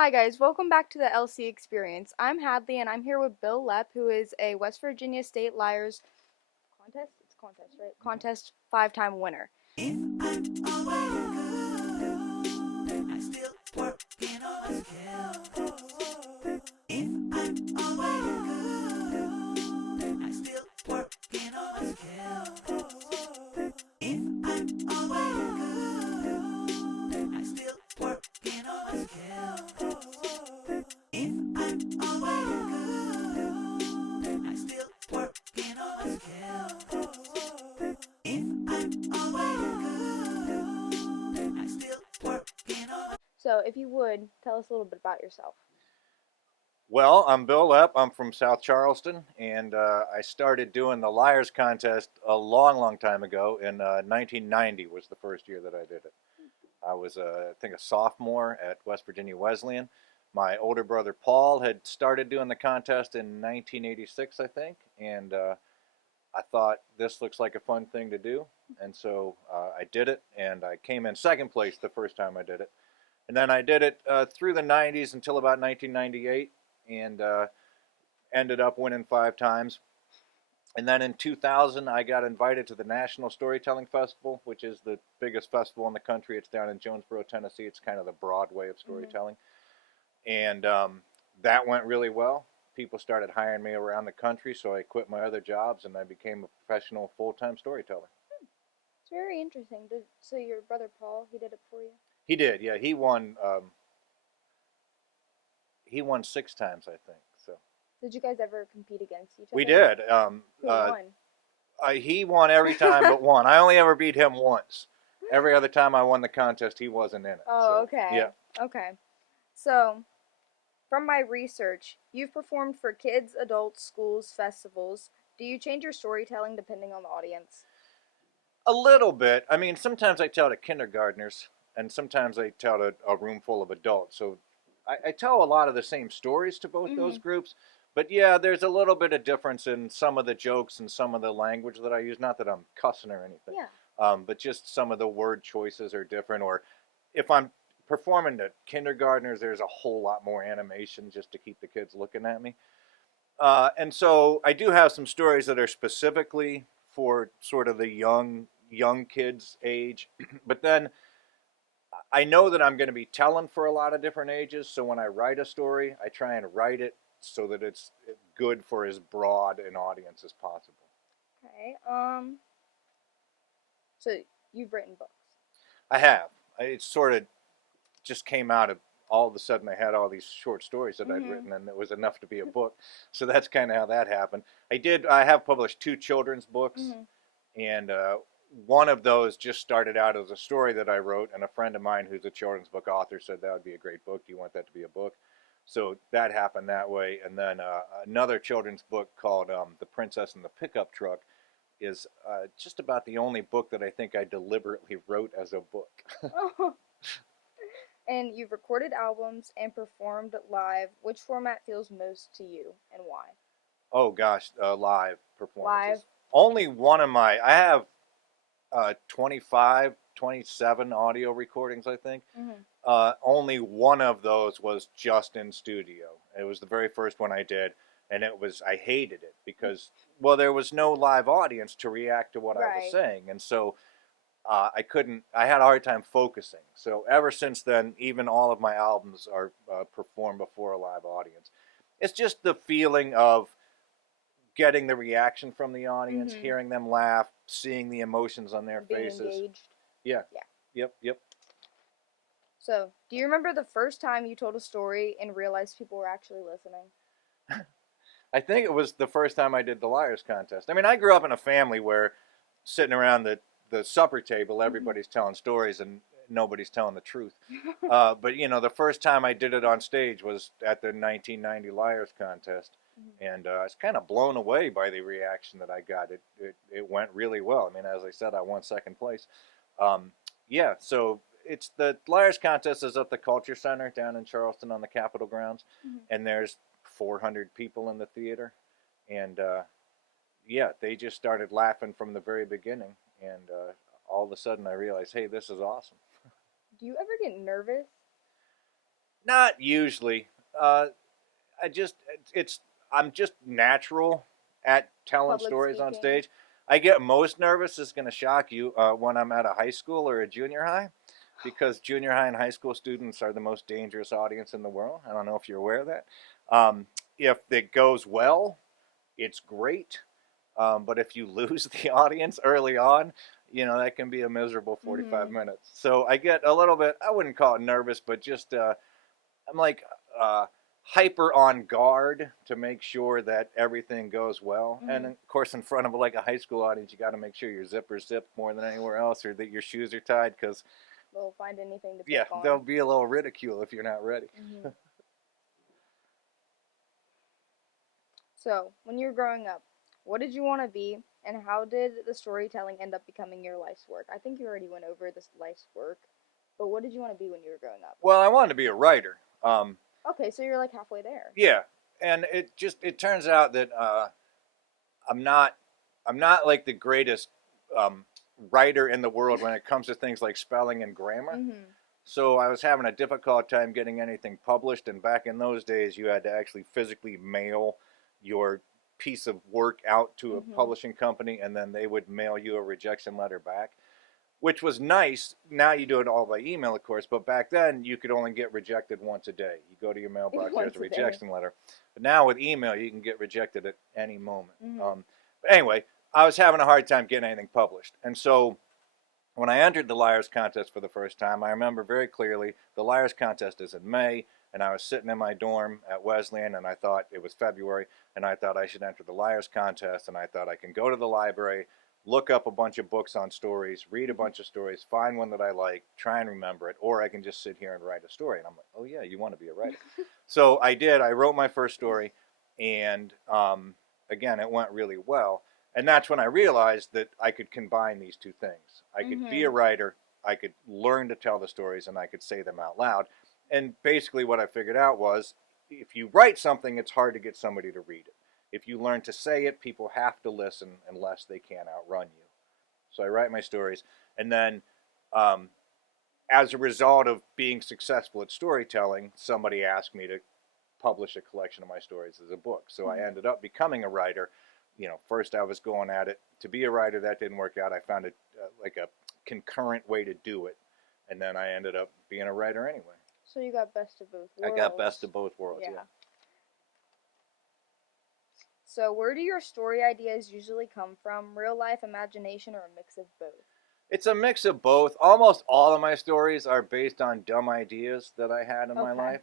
Hi guys, welcome back to the LC Experience. I'm Hadley and I'm here with Bill Lepp, who is a West Virginia State Liars contest. It's contest, right? Contest five-time winner. If I'm away, I still working on a skill. If I'm away, I still working on a skill. If I'm away, I still working on a skill. If I'm away, I still working on a skill. If I'm away, I still working on. So, if you would, tell us a little bit about yourself. Well, I'm Bill Lepp. I'm from South Charleston, and I started doing the Liars Contest a long time ago. In 1990 was the first year that I did it. I was, I think, a sophomore at West Virginia Wesleyan. My older brother Paul had started doing the contest in 1986, I think, and I thought this looks like a fun thing to do, and so I did it, and I came in second place the first time I did it. And then I did it through the 90s until about 1998, and ended up winning 5 times. And then in 2000, I got invited to the National Storytelling Festival, which is the biggest festival in the country. It's down in Jonesboro, Tennessee. It's kind of the Broadway of storytelling. And that went really well. People started hiring me around the country, so I quit my other jobs and I became a professional full-time storyteller. It's very interesting. So your brother Paul, he did it for you? He did, yeah. He won. He won 6 times, I think. So Did you guys ever compete against each other? we did. Who won? He won every time but one. I only ever beat him once. Every other time I won the contest, he wasn't in it. Oh, So, okay. yeah. Okay. So, from my research, you've performed for kids, adults, schools, festivals. Do you change your storytelling depending on the audience? A little bit. I mean, sometimes I tell to kindergartners, and sometimes I tell to a room full of adults. So I tell a lot of the same stories to both those groups. But yeah, there's a little bit of difference in some of the jokes and some of the language that I use. Not that I'm cussing or anything, Yeah. but just some of the word choices are different. Or if I'm performing to kindergartners, there's a whole lot more animation just to keep the kids looking at me. And so I do have some stories that are specifically for sort of the young kids age, but then I know that I'm going to be telling for a lot of different ages. So when I write a story, I try and write it so that it's good for as broad an audience as possible. Okay. So you've written books. I have. It sort of just came out of all of a sudden I had all these short stories that I'd written, and it was enough to be a book. So that's kind of how that happened. I have published 2 children's books, and one of those just started out as a story that I wrote, and a friend of mine who's a children's book author said that would be a great book. Do you want that to be a book? So that happened that way, and then another children's book called The Princess and the Pickup Truck is just about the only book that I think I deliberately wrote as a book. And you've recorded albums and performed live. Which format feels most to you and why? Oh gosh, live performances. Live. Only one of my, I have 25, 27 audio recordings, I think. Only one of those was just in studio. It was the very first one I did, and I hated it because, well, there was no live audience to react to what I was saying, and so I had a hard time focusing. So ever since then, even all of my albums are performed before a live audience. It's just the feeling of getting the reaction from the audience, hearing them laugh, seeing the emotions on their Being faces. engaged. Yeah. Yeah. Yep. So, do you remember the first time you told a story and realized people were actually listening? I think it was the first time I did the Liars Contest. I mean, I grew up in a family where sitting around the supper table, everybody's telling stories and nobody's telling the truth. But, you know, the first time I did it on stage was at the 1990 Liars Contest. And I was kind of blown away by the reaction that I got. It went really well. I mean, as I said, I won second place. Yeah, so it's the Liars Contest is at the Culture Center down in Charleston on the Capitol grounds, and there's 400 people in the theater, and yeah, they just started laughing from the very beginning, and all of a sudden I realized, hey, this is awesome. Do you ever get nervous? Not usually. Uh, I just it's I'm just natural at telling Public stories on speaking. stage. I get most nervous. This is going to shock you when I'm at a high school or a junior high, because junior high and high school students are the most dangerous audience in the world. I don't know if you're aware of that. Um, if it goes well, it's great. But if you lose the audience early on, that can be a miserable 45 Mhm. minutes. So I get a little bit, I wouldn't call it nervous, but just I'm like uh, hyper on guard to make sure that everything goes well. And Mhm. of course, in front of like a high school audience, you got to make sure your zipper's zipped more than anywhere else, or that your shoes are tied, because They'll find anything to yeah, pick on. there'll be a little ridicule if you're not ready. Mhm. So, when you were growing up, what did you want to be, and how did the storytelling end up becoming your life's work? I think you already went over this life's work, but what did you want to be when you were growing up? Well, I wanted to be a writer. Okay, so you're like halfway there. Yeah, and it turns out that I'm not I'm not like the greatest um, writer in the world when it comes to things like spelling and grammar. Mhm. So I was having a difficult time getting anything published, and back in those days, you had to actually physically mail your piece of work out to a Mhm. publishing company, and then they would mail you a rejection letter back, which was nice. Now you do it all by email, of course, but back then you could only get rejected once a day. You go to your mailbox, there's a Once a day. rejection letter. But now with email, you can get rejected at any moment. Mhm. But anyway, I was having a hard time getting anything published, and so when I entered the Liars Contest for the first time, I remember very clearly the Liars Contest is in May, and I was sitting in my dorm at Wesleyan, and I thought it was February, and I thought I should enter the Liars Contest, and I thought I can go to the library, look up a bunch of books on stories, read a bunch of stories, find one that I like, try and remember it, or I can just sit here and write a story. And I'm like, oh yeah, you want to be a writer. So I did. I wrote my first story, and again, it went really well. And that's when I realized that I could combine these two things. I could be a Mhm. writer, I could learn to tell the stories, and I could say them out loud. And basically, what I figured out was if you write something, it's hard to get somebody to read it. If you learn to say it, people have to listen unless they can't outrun you. So I write my stories. And then, um, as a result of being successful at storytelling, somebody asked me to publish a collection of my stories as a book. So I Mhm. ended up becoming a writer. First I was going at it to be a writer. That didn't work out. I found like a concurrent way to do it, and then I ended up being a writer anyway. So you got best of both I got best worlds. of both worlds. Yeah. Yeah. So where do your story ideas usually come from? Real life, imagination, or a mix of both? It's a mix of both. Almost all of my stories are based on dumb ideas that I had in my Okay. life.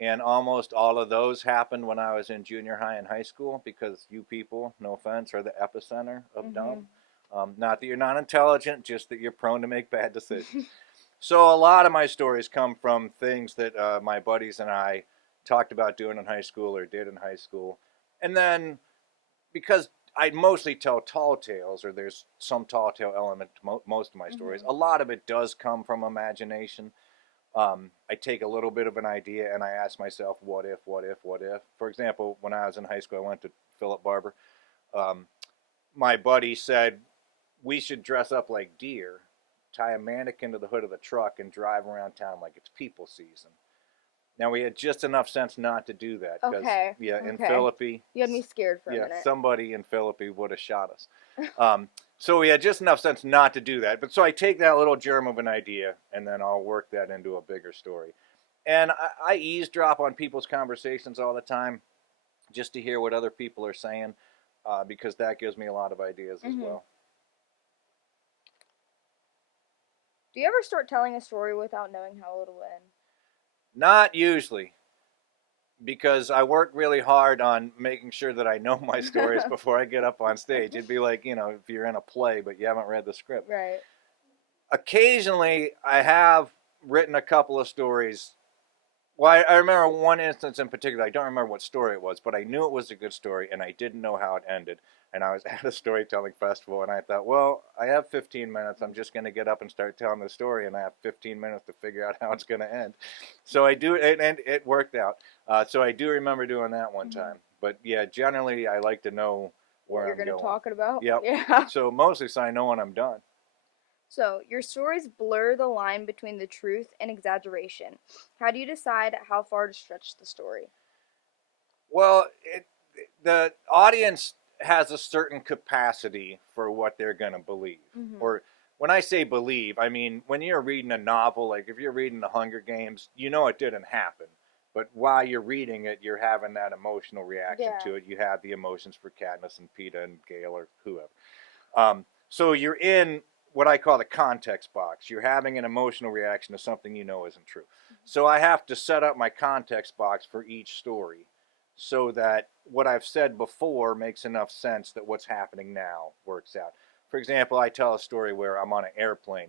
And almost all of those happened when I was in junior high and high school, because you people, no offense, are the epicenter of dumb. Mhm. Not that you're not intelligent, just that you're prone to make bad decisions. So a lot of my stories come from things that my buddies and I talked about doing in high school or did in high school. And then because I mostly tell tall tales, or there's some tall tale element to most of my stories, Mhm. a lot of it does come from imagination. I take a little bit of an idea and I ask myself, what if, what if, what if? For example, when I was in high school, I went to Philip Barber. Um, my buddy said, we should dress up like deer, tie a mannequin to the hood of the truck, and drive around town like it's people season. Now, we had just enough sense not to do that because, Okay. yeah, in Okay. Philippi, You had me scared for a yeah, minute. somebody in Philippi would have shot us. So we had just enough sense not to do that. But so I take that little germ of an idea and then I'll work that into a bigger story. And I eavesdrop on people's conversations all the time just to hear what other people are saying, because that gives me a lot of ideas as Mhm. well. Do you ever start telling a story without knowing how it'll end? Not usually, because I work really hard on making sure that I know my stories before I get up on stage. It'd be like, if you're in a play but you haven't read the script. Right. Occasionally, I have written a couple of stories. Well, I remember one instance in particular. I don't remember what story it was, but I knew it was a good story, and I didn't know how it ended. And I was at a storytelling festival, and I thought, well, I have 15 minutes. I'm just going to get up and start telling the story, and I have 15 minutes to figure out how it's going to end. So I do, and it worked out. So I do remember doing that one Mhm. time. But yeah, generally, I like to know What where you're I'm gonna going. talk about? Yep. Yeah. So mostly, so I know when I'm done. So, your stories blur the line between the truth and exaggeration. How do you decide how far to stretch the story? Well, the audience has a certain capacity for what they're going to believe. Mm-hmm. Or when I say believe, I mean when you're reading a novel, like if you're reading The Hunger Games, you know it didn't happen. But while you're reading it, you're having that emotional reaction Yeah. to it. You have the emotions for Katniss and Peeta and Gale or whoever. So you're in what I call the context box. You're having an emotional reaction to something you know isn't true. So I have to set up my context box for each story so that what I've said before makes enough sense that what's happening now works out. For example, I tell a story where I'm on an airplane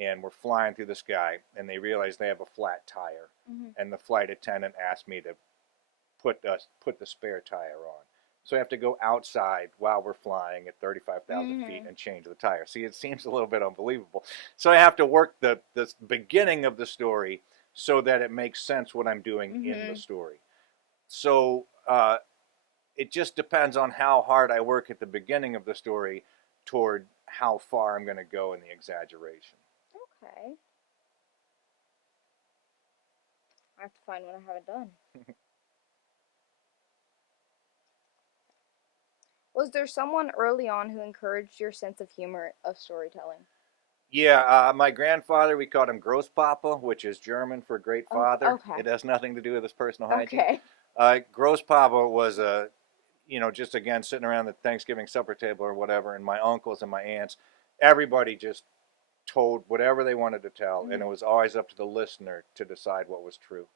and we're flying through the sky and they realize they have a flat tire. Mm-hmm. And the flight attendant asked me to put the spare tire on. So I have to go outside while we're flying at 35,000 feet Mm-hmm. and change the tire. See, it seems a little bit unbelievable. So I have to work the beginning of the story so that it makes sense what I'm doing in the Mm-hmm. story. So it just depends on how hard I work at the beginning of the story toward how far I'm going to go in the exaggeration. Okay. I have to find when I have it done. Was there someone early on who encouraged your sense of humor of storytelling? Yeah, my grandfather, we called him Großpapa, which is German for great Oh, father. okay. It has nothing to do with his personal hygiene. Okay. Großpapa was just again sitting around the Thanksgiving supper table or whatever, and my uncles and my aunts, everybody just told whatever they wanted to tell, and it Mm-hmm. was always up to the listener to decide what was true.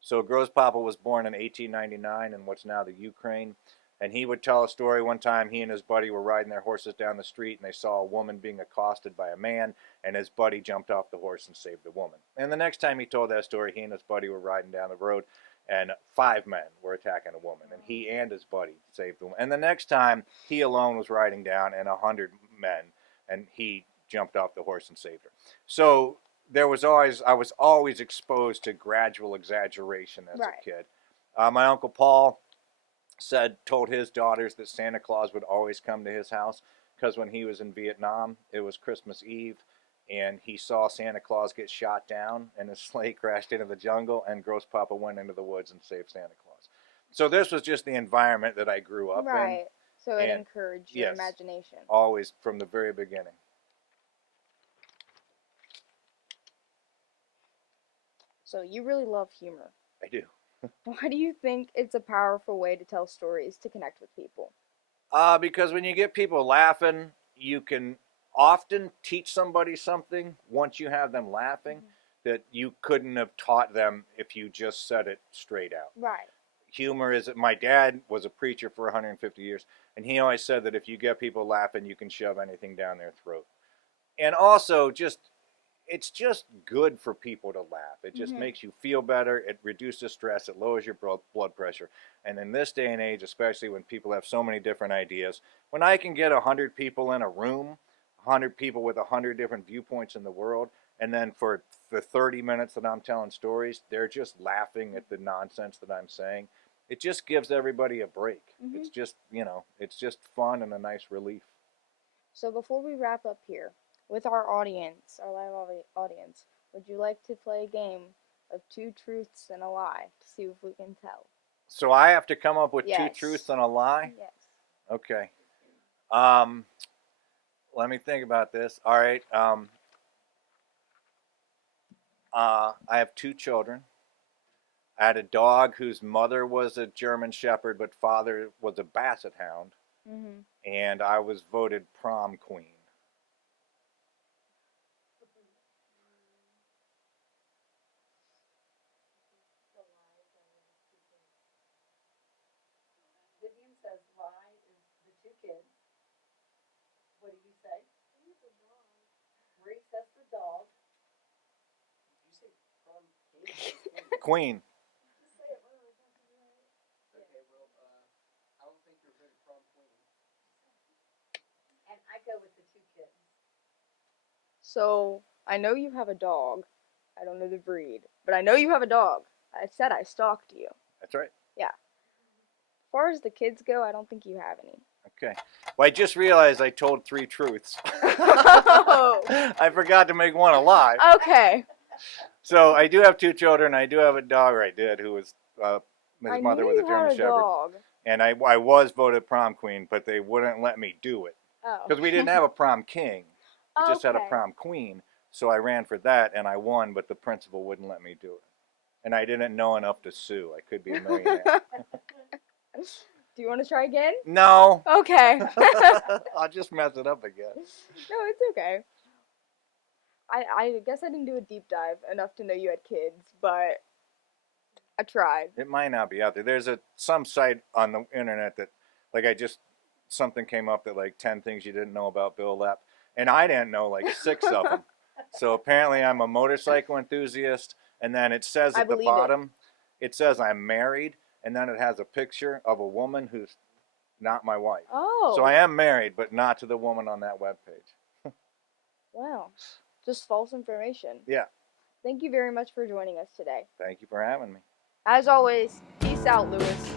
So Großpapa was born in 1899 in what's now the Ukraine, and he would tell a story. One time, he and his buddy were riding their horses down the street, and they saw a woman being accosted by a man, and his buddy jumped off the horse and saved the woman. And the next time he told that story, he and his buddy were riding down the road, and 5 men were attacking a woman, and he and his buddy saved the woman. And the next time, he alone was riding down, and 100 men, and he jumped off the horse and saved her. So I was always exposed to gradual exaggeration as Right. a kid. My uncle Paul told his daughters that Santa Claus would always come to his house because when he was in Vietnam, it was Christmas Eve, and he saw Santa Claus get shot down, and his sleigh crashed into the jungle, and Großpapa went into the woods and saved Santa Claus. So this was just the environment that I grew up in, Right. So it and encouraged your yes, imagination. always from the very beginning. So you really love humor. I do. Why do you think it's a powerful way to tell stories to connect with people? Because when you get people laughing, you can often teach somebody something once you have them laughing Mm-hmm. that you couldn't have taught them if you just said it straight out. Right. Humor is, my dad was a preacher for 150 years, and he always said that if you get people laughing, you can shove anything down their throat. And also, it's just good for people to laugh. It just Mm-hmm. makes you feel better. It reduces stress. It lowers your blood pressure. And in this day and age, especially when people have so many different ideas, when I can get 100 people in a room, 100 people with 100 different viewpoints in the world, and then for the 30 minutes that I'm telling stories, they're just laughing at the nonsense that I'm saying. It just gives everybody a break. Mm-hmm. It's just fun and a nice relief. So before we wrap up here, with our audience, our audience, would you like to play a game of two truths and a lie to see if we can tell? So I have to come up with two Yes. truths and a lie. Yes. Okay. Um, Let me think about this. All right. I have 2 children. I had a dog whose mother was a German Shepherd, but father was a Basset Hound, Mm-hmm. and I was voted prom queen. Vivian says lie is the two kids. What do you say? Bree says the dog. Did you say prom king? Queen. Just say it wrong. Okay, well, I don't think you're very prom queen. And I go with the two kids. So I know you have a dog. I don't know the breed, but I know you have a dog. I said I stalked you. That's right. Yeah. As far as the kids go, I don't think you have any. Okay. Well, I just realized I told 3 truths. Oh. I forgot to make one a lie. Okay. So I do have 2 children. I do have a dog, or I did, who was I his mother knew was a you German had a Shepherd, dog. and I was voted prom queen, but they wouldn't let me do it Oh. because we didn't have a prom king. We just had a Okay. prom queen. So I ran for that, and I won, but the principal wouldn't let me do it, and I didn't know enough to sue. I could be a millionaire. Do you want to try again? No. Okay. I'll just mess it up again. No, it's okay. I guess I didn't do a deep dive enough to know you had kids, but I tried. It might not be out there. There's some site on the internet that, like, something came up that, like, 10 things you didn't know about Bil Lepp, and I didn't know like 6 of them. So apparently I'm a motorcycle enthusiast, and then it says I at the believe it. bottom, it says I'm married, and then it has a picture of a woman who's not my wife. Oh. So I am married, but not to the woman on that webpage. Wow. Just false information. Yeah. Thank you very much for joining us today. Thank you for having me. As always, peace out, Lewis.